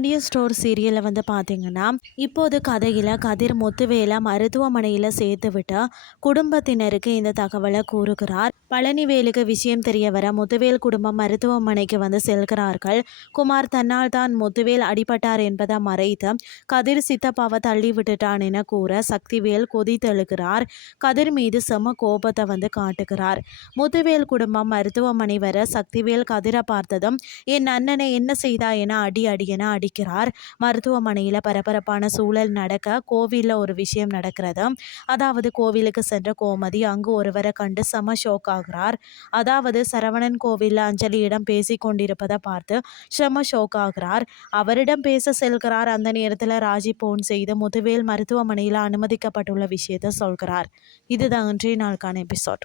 Pandian store சீரியலில் வந்து பார்த்தீங்கன்னா, இப்போது கதையில கதிர் முத்துவேலை மருத்துவமனையில சேர்த்துவிட்டு குடும்பத்தினருக்கு இந்த தகவலை கூறுகிறார். பழனிவேலுக்கு விஷயம் தெரிய வர முத்துவேல் குடும்பம் மருத்துவமனைக்கு வந்து செல்கிறார்கள். குமார் தன்னால் தான் முத்துவேல் அடிபட்டார் என்பதை மறைத்து கதிர் சித்தப்பாவை தள்ளி விட்டுட்டான் என கூற சக்திவேல் கொதித்தெழுகிறார். கதிர் மீது செம கோபத்தை வந்து காட்டுகிறார். முத்துவேல் குடும்பம் மருத்துவமனை வர சக்திவேல் கதிரை பார்த்ததும் என் அண்ணனை என்ன செய்தா என அடி அடி என அடிக்கிறார். மருத்துவமனையில் பரபரப்பான சூழல் நடக்க கோவிலில் ஒரு விஷயம் நடக்கிறது. அதாவது கோவிலுக்கு சென்ற கோமதி அங்கு ஒருவரை கண்டு செம ஷோக் ஆகிறார். அதாவது சரவணன் கோவிலில் அஞ்சலியிடம் பேசி கொண்டிருப்பதை பார்த்து செம ஷோக் ஆகிறார். அவரிடம் பேச செல்கிறார். அந்த நேரத்தில் ராஜி போன் செய்து முதுவேல் மருத்துவமனையில் அனுமதிக்கப்பட்டுள்ள விஷயத்தை சொல்கிறார். இதுதான் இன்றைய நாளுக்கான எபிசோட்.